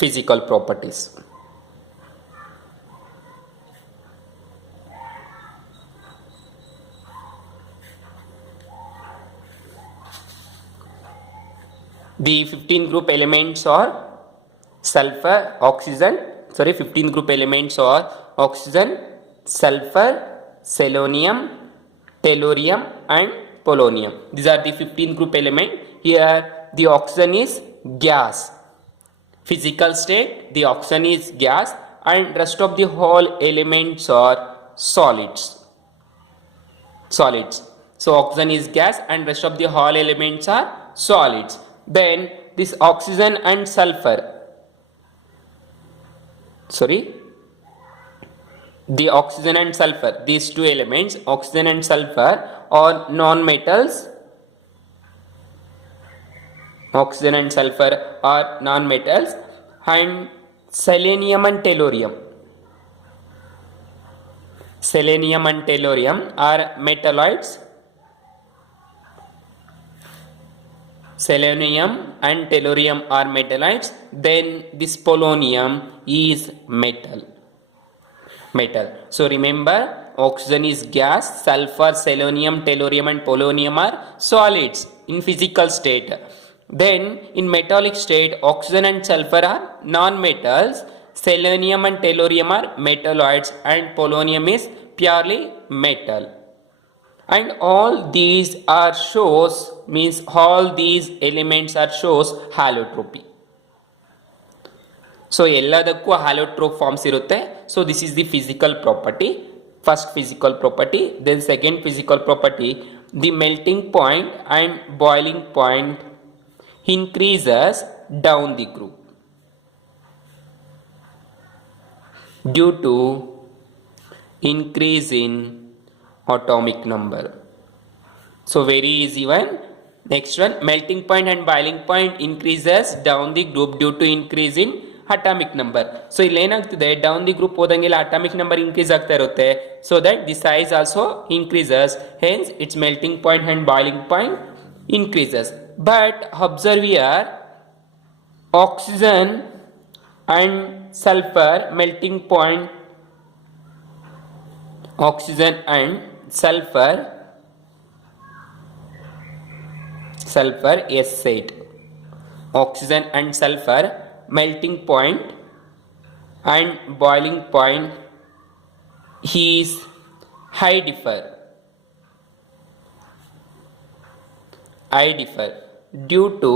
physical properties. The 15 group elements are sulfur, oxygen, 15 group elements are oxygen, sulfur, selenium, tellurium and polonium. These are the 15 group element. Here the oxygen is gas. Physical state, the oxygen is gas and rest of the whole elements are solids. So oxygen is gas and rest of the whole elements are solids. Then this oxygen and sulfur, the oxygen and sulfur, these two elements, oxygen and sulfur, are non-metals. Oxygen and sulfur are non-metals, and selenium and tellurium. Selenium and tellurium are metalloids. Selenium and tellurium are metalloids. Then this polonium is metal. So remember, oxygen is gas, sulfur, selenium, tellurium and polonium are solids in physical state. Then in metallic state, oxygen and sulfur are non-metals, selenium and tellurium are metalloids and polonium is purely metal. And all these are shows, means all these elements are shows halotropy. So ಎಲ್ಲದಕ್ಕೂ halotropy forms ಇರುತ್ತೆ. So this is the physical property. First physical property, then second physical property, the melting point and boiling point increases down the group due to increase in atomic number. So very easy one. Next one, melting point and boiling point increases down the group due to increase in atomic number. So ಇಲ್ಲಿ ಏನಾಗ್ತಿದೆ, down the group ಹೋದಂಗೆಲ್ಲ atomic number increase ಆಗ್ತಾ ಇರುತ್ತೆ. So that the size also increases, hence its melting point and boiling point increases. But observe here, oxygen and sulphur melting point, oxygen and sulfur S8, oxygen and sulfur melting point and boiling point is high differ due to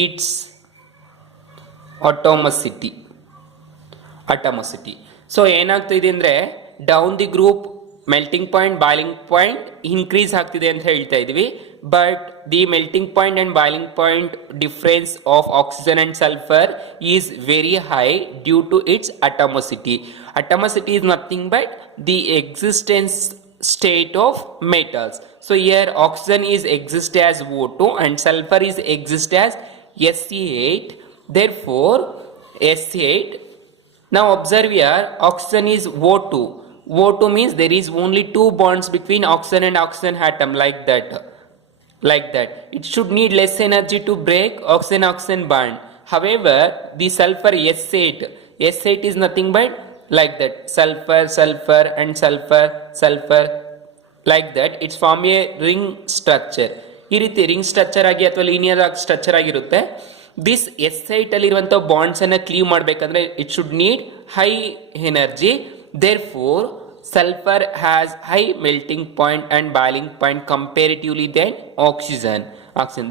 its atomicity. So ಏನಾಗ್ತಿದೆ ಅಂದರೆ, down the group melting point boiling point increase ಆಗ್ತಿದೆ ಅಂತ ಹೇಳ್ತಾ ಇದ್ವಿ. But the melting point and boiling point difference of oxygen and sulphur is very high due to its atomicity. Atomicity is nothing but the existence state of metals. So here oxygen is exist as O2 and sulfur is exist as SE8. Therefore SE8. Now observe here, oxygen is O2. O2 means there is only two bonds between oxygen and oxygen atom, like that. It should need less energy to break oxygen bond. However, the sulfur S8 is nothing but like that, sulfur and sulfur like that. It's form a ring structure. ಈ ರೀತಿ ring structure ಆಗಿ ಅಥವಾ linear ಆಗಿ structure ಆಗಿರುತ್ತೆ. This S8 ಅಲ್ಲಿರುವಂಥ bonds ಅನ್ನ cleave ಮಾಡಬೇಕಂದ್ರೆ it should need high energy. Therefore sulfur has high melting point and boiling point comparatively than oxygen.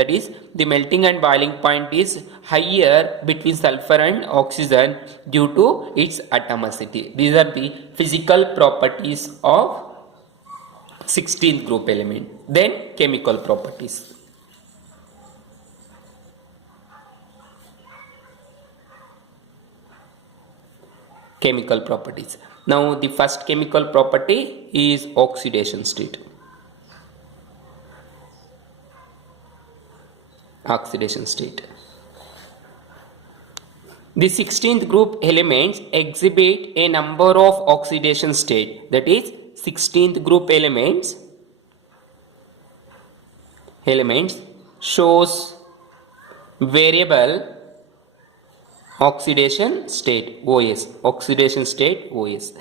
That is, the melting and boiling point is higher between sulfur and oxygen due to its atomicity. These are the physical properties of 16th group element. Then chemical properties. Chemical properties. Now the first chemical property is oxidation state. The 16th group elements exhibit a number of oxidation state. That is, 16th group elements shows variable oxidation state OS, oxidation state OS.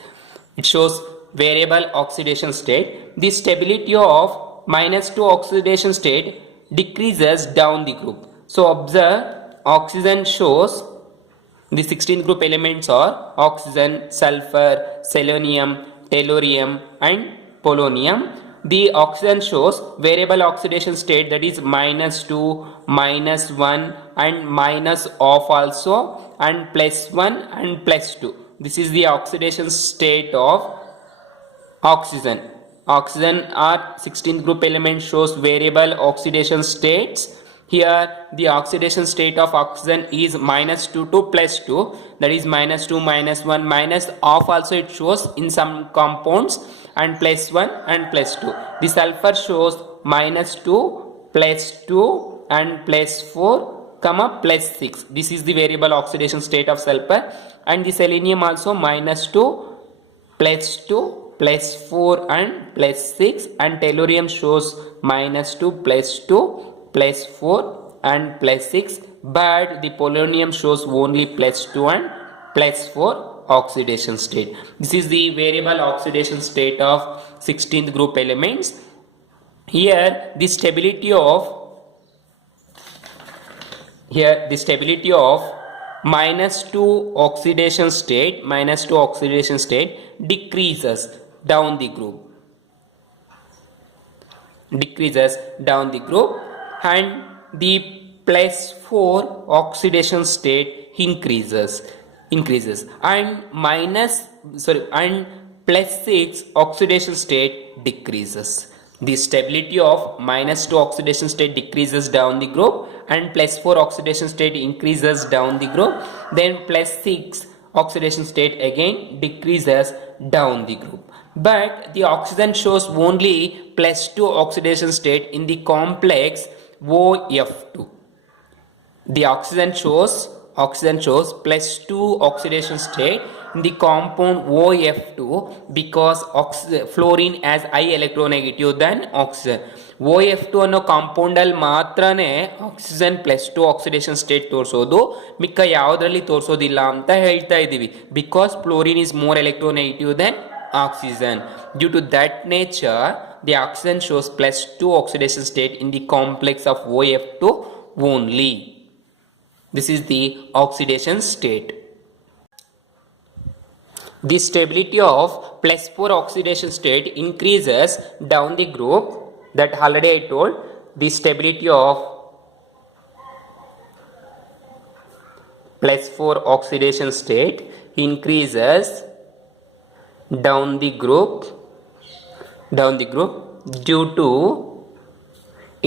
It shows variable oxidation state. The stability of -2 oxidation state decreases down the group. So observe, oxygen shows the 16 group elements are oxygen, sulfur, selenium, tellurium and polonium. The oxygen shows variable oxidation state, that is -2, -1 and minus of also, and +1 and +2. This is the oxidation state of oxygen. Oxygen are 16th group element, shows variable oxidation states. Here the oxidation state of oxygen is -2 to +2, that is -2, -1, minus of also it shows in some compounds, and +1 and +2. The sulfur shows -2, +2 and +4, +6. This is the variable oxidation state of sulfur. And the selenium also -2, +2, +4 and +6, and tellurium shows -2, +2, +4 and +6, but the polonium shows only +2 and +4 oxidation state. This is the variable oxidation state of 16th group elements. Here the stability of -2 oxidation state decreases down the group, and the +4 oxidation state increases, and +6 oxidation state decreases. The stability of -2 oxidation state decreases down the group, and +4 oxidation state increases down the group. Then +6 oxidation state again decreases down the group. But the oxygen shows only +2 oxidation state in the complex OF2. The oxygen shows +2 oxidation state in the compound OF2 because fluorine has high electronegative than oxygen. OF2 ಅನ್ನೋ ಕಾಂಪೌಂಡಲ್ಲಿ ಮಾತ್ರನೇ oxygen +2 oxidation state ತೋರಿಸೋದು, ಮಿಕ್ಕ ಯಾವುದರಲ್ಲಿ ತೋರಿಸೋದಿಲ್ಲ ಅಂತ ಹೇಳ್ತಾ ಇದ್ದೀವಿ. Because fluorine is more electronegative then oxygen. Due to that nature, the oxygen shows +2 oxidation state in the complex of OF2 only. This is the oxidation state. The stability of +4 oxidation state increases down the group. That already I told. The stability of +4 oxidation state increases down the group due to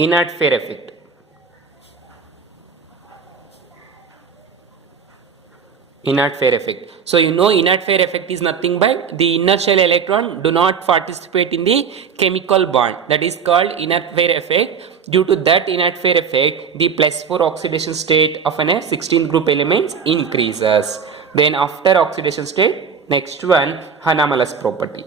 inert Fair effect. Inert Fair effect. So you know inert Fair effect is nothing but the inner shell electron do not participate in the chemical bond. That is called inert Fair effect. Due to that inert Fair effect, the +4 oxidation state of an 16th group elements increases. Then after oxidation state, next one, anomalous property.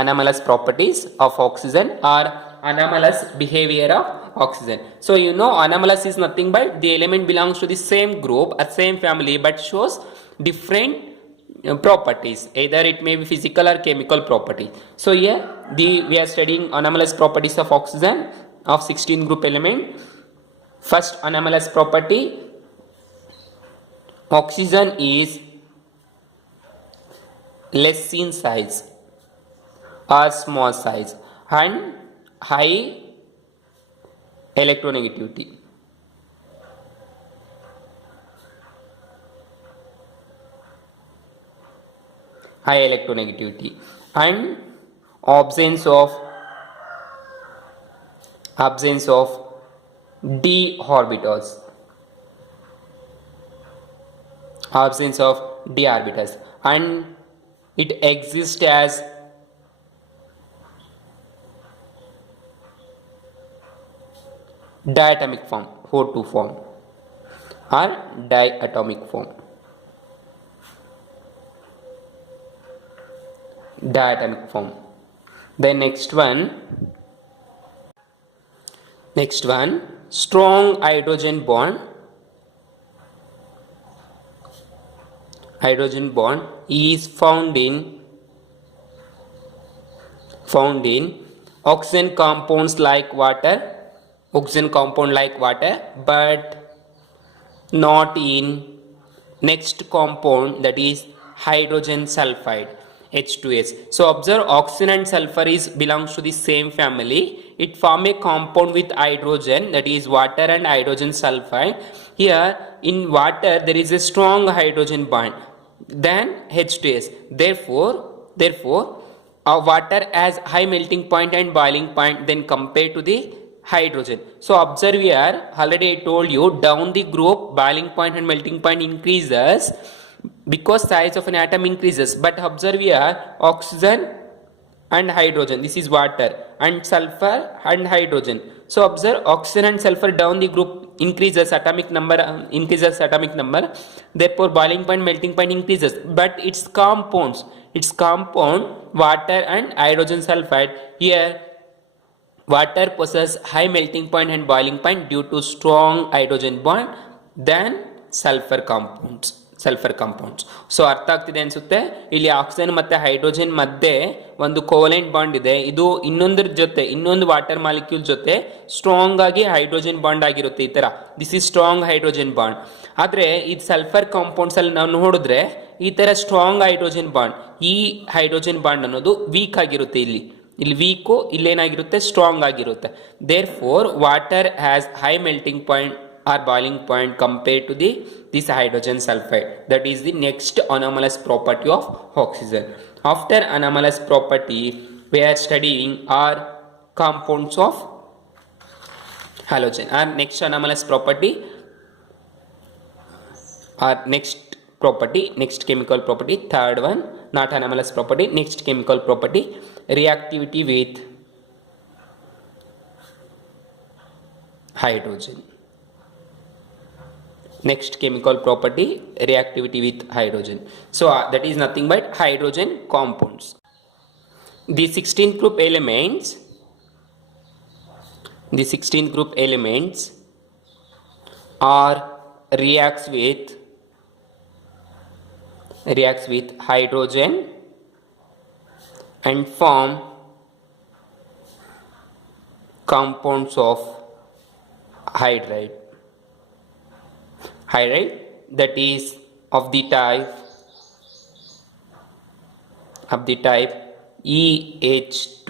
Anomalous properties of oxygen or anomalous behavior of oxygen. So you know anomalous is nothing but the element belongs to the same group or same family but shows different properties. Either it may be physical or chemical property. So here we are studying anomalous properties of oxygen of 16 group element. First anomalous property, oxygen is less in size or small size and high electronegativity. High electronegativity and absence of d orbitals. Absence of d orbitals, and it exists as diatomic form, O2 form or diatomic form. Diatomic form. Then next one, strong hydrogen bond is found in oxygen compounds like water, but not in next compound, that is hydrogen sulfide, H2S. So observe, oxygen and sulfur belongs to the same family. It form a compound with hydrogen, that is water and hydrogen sulfide. Here in water there is a strong hydrogen bond than H2S. Therefore water has high melting point and boiling point then compared to the hydrogen. So observe here, already I told you, down the group boiling point and melting point increases because size of an atom increases. But observe here, oxygen and hydrogen, this is water, and sulfur and hydrogen. So observe, oxygen and sulfur down the group increases atomic number, therefore boiling point melting point increases. But its compound water and hydrogen sulfide, here water possesses high melting point and boiling point due to strong hydrogen bond than sulfur compounds. So ಅರ್ಥ ಆಗ್ತಿದೆ ಅನ್ಸುತ್ತೆ. ಇಲ್ಲಿ oxygen ಮತ್ತೆ hydrogen ಮಧ್ಯೆ ಒಂದು covalent bond ಇದೆ. ಇದು ಇನ್ನೊಂದು ವಾಟರ್ ಮಾಲಿಕ್ಯೂಲ್ ಜೊತೆ ಸ್ಟ್ರಾಂಗ್ ಆಗಿ ಹೈಡ್ರೋಜನ್ ಬಾಂಡ್ ಆಗಿರುತ್ತೆ. ಈ ತರ this is strong hydrogen bond. ಆದ್ರೆ ಇದು ಸಲ್ಫರ್ ಕಾಂಪೌಂಡ್ಸ್ ಅಲ್ಲಿ ನಾವು ನೋಡಿದ್ರೆ ಈ ತರ ಸ್ಟ್ರಾಂಗ್ ಹೈಡ್ರೋಜನ್ ಬಾಂಡ್, ಈ ಹೈಡ್ರೋಜನ್ ಬಾಂಡ್ ಅನ್ನೋದು ವೀಕ್ ಆಗಿರುತ್ತೆ. ಇಲ್ಲಿ ವೀಕು, ಇಲ್ಲೇನಾಗಿರುತ್ತೆ ಸ್ಟ್ರಾಂಗ್ ಆಗಿರುತ್ತೆ. Therefore water has high melting point or boiling point compared to this hydrogen sulfide. That is the next anomalous property of oxygen. After anomalous property, we are studying our compounds of halogen. Our next anomalous property, next chemical property, third one, not anomalous property, next chemical property, reactivity with hydrogen. Next chemical property, reactivity with hydrogen. So that is nothing but hydrogen compounds. The 16th group elements are reacts with hydrogen and form compounds of hydride, that is of the type EH2,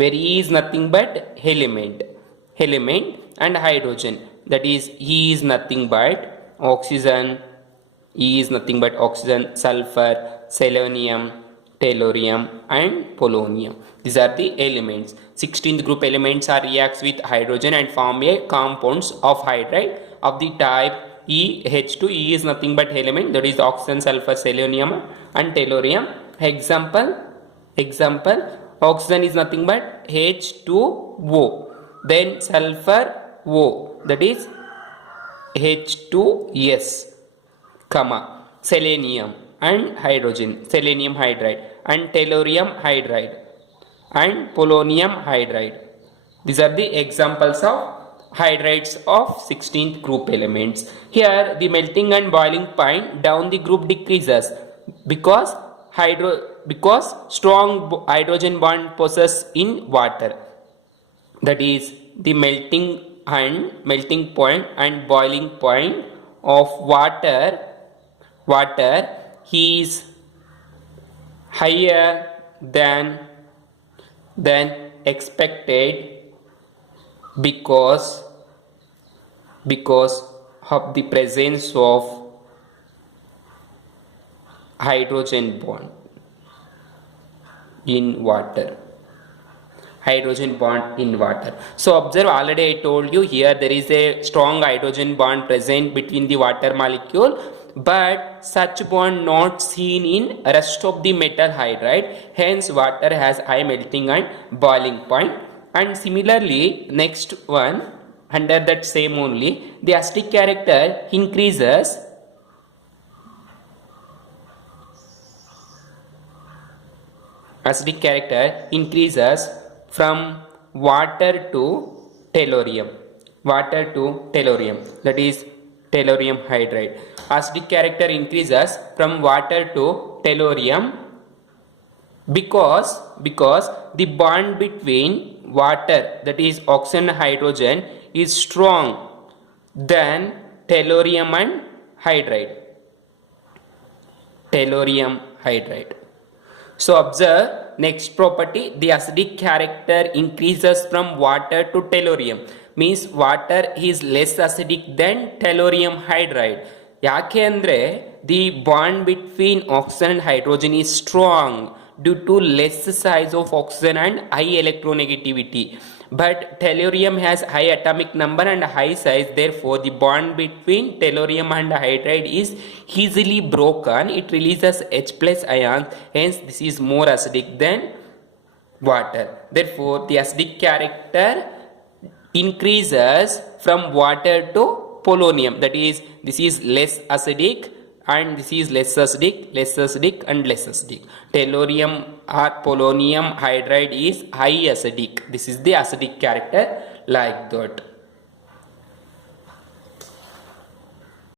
where E is nothing but element and hydrogen, that is E is nothing but oxygen, sulfur, selenium, tellurium and polonium. These are the elements. 16th group elements are reacts with hydrogen and form a compounds of hydride of the type EH2. E is nothing but element, that is oxygen, sulfur, selenium and tellurium. Example, oxygen is nothing but H2O, then sulfur O, that is H2S, selenium and hydrogen, selenium hydride, and tellurium hydride and polonium hydride. These are the examples of hydrides of 16th group elements. Here the melting and boiling point down the group decreases because strong hydrogen bond possessed in water, that is the melting point and boiling point of water is higher than expected because of the presence of hydrogen bond in water. So observe, already I told you, here there is a strong hydrogen bond present between the water molecule, but such bond not seen in rest of the metal hydride. Hence water has high melting and boiling point. And similarly, next one, under that same only, the acidic character increases acidic character increases from water to tellurium. Water to tellurium, that is tellurium hydride. Acidic character increases from water to tellurium because the bond between water, that is oxygen and hydrogen, is strong than tellurium and hydride. Tellurium hydride. So observe next property, the acidic character increases from water to tellurium, means water is less acidic than tellurium hydride. ಯಾಕೆ ಅಂದರೆ the bond between oxygen and hydrogen is strong due to less size of oxygen and high electronegativity, but tellurium has high atomic number and high size, therefore the bond between tellurium and hydride is easily broken. It releases H plus ions, hence this is more acidic than water. Therefore the acidic character increases from water to polonium, that is this is less acidic and this is less acidic and less acidic. Tellurium or polonium hydride is high acidic. This is the acidic character, like that.